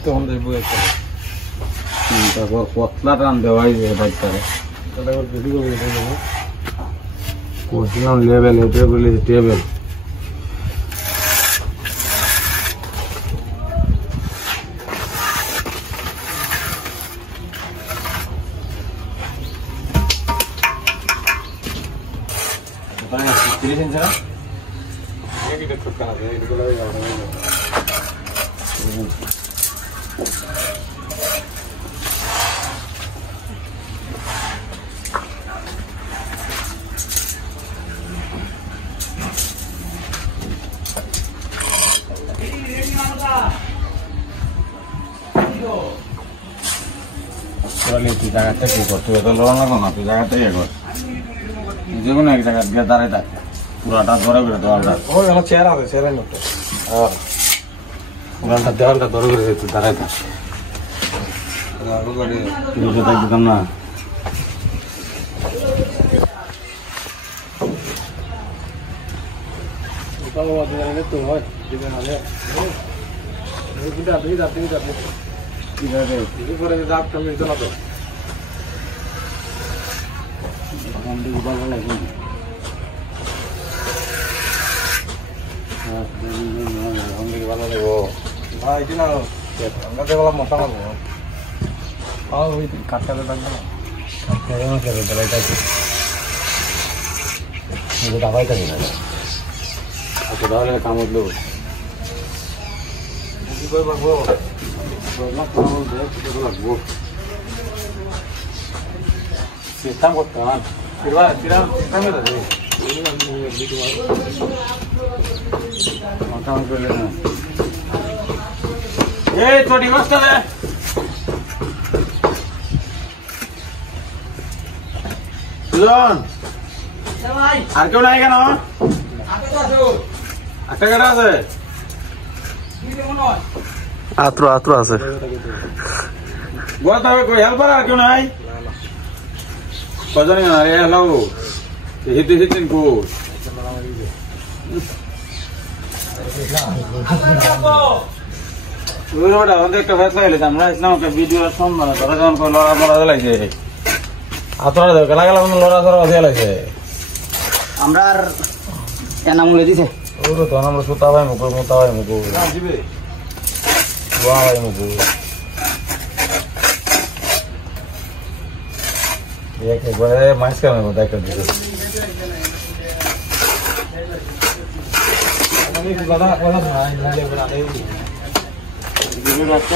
তখন দেখবো একটা তারপর পতলা টান দেওয়াই যায় বাইকটারে তাহলে আবার বেশি করে এটা দেবো কোশিনাম লেভেল এটা বলি টেবিল তুই জায়গাটা কি কর তুই তো লোন লাগো না তুই জায়গাটা ইয়ে কর যে কোনো এক জায়গায় গিয়ে দাঁড়ায় থাক পুরাটা ধরে করে দেওয়ালটা ওই আমার চেহারা আছে চেহারা মতো পুরাটা দেওয়ালটা ধরে করে তুই দাঁড়ায় থাক তুই তো দিতাম না তো হয় দিবেন আলে পরে দাঁত কামিয়ে দিল তো ভালো লাগে ভালো লাগবো না এটি না আমরা দেখলাম মোটা লাগবো ওই কাটকালে থাকবে না দাবাই থাকি না আচ্ছা তাহলে কাম উঠলো লাগবো সিস্টেম করতে হয় ছোটি মাছটা আর কেউ নাই কেন একটা কেটা আছে আত্র আত্র আছে গোয়া তবে কই হেল্পার আর কেউ নাই কজনে আরে হ্যালো হিতে হিতেন কো একটা ফেসলা গেলে আমরা ইসলাম একটা ভিডিও সম্মান ধরা যখন লড়া মরা লাগছে আতরা গেলা গেলা লড়া ধরা দিয়ে লাগছে আমরা আর এনামুলে দিছে ওরে তো আমরা সুতা ভাই মুকো মোতা ভাই মুকো দিবে গোয়া ভাই মুকো একবারে মাছ কামে কথা একটা দিছে আমি কথা কথা না দিলে বলা এই ভিডিও রাখতে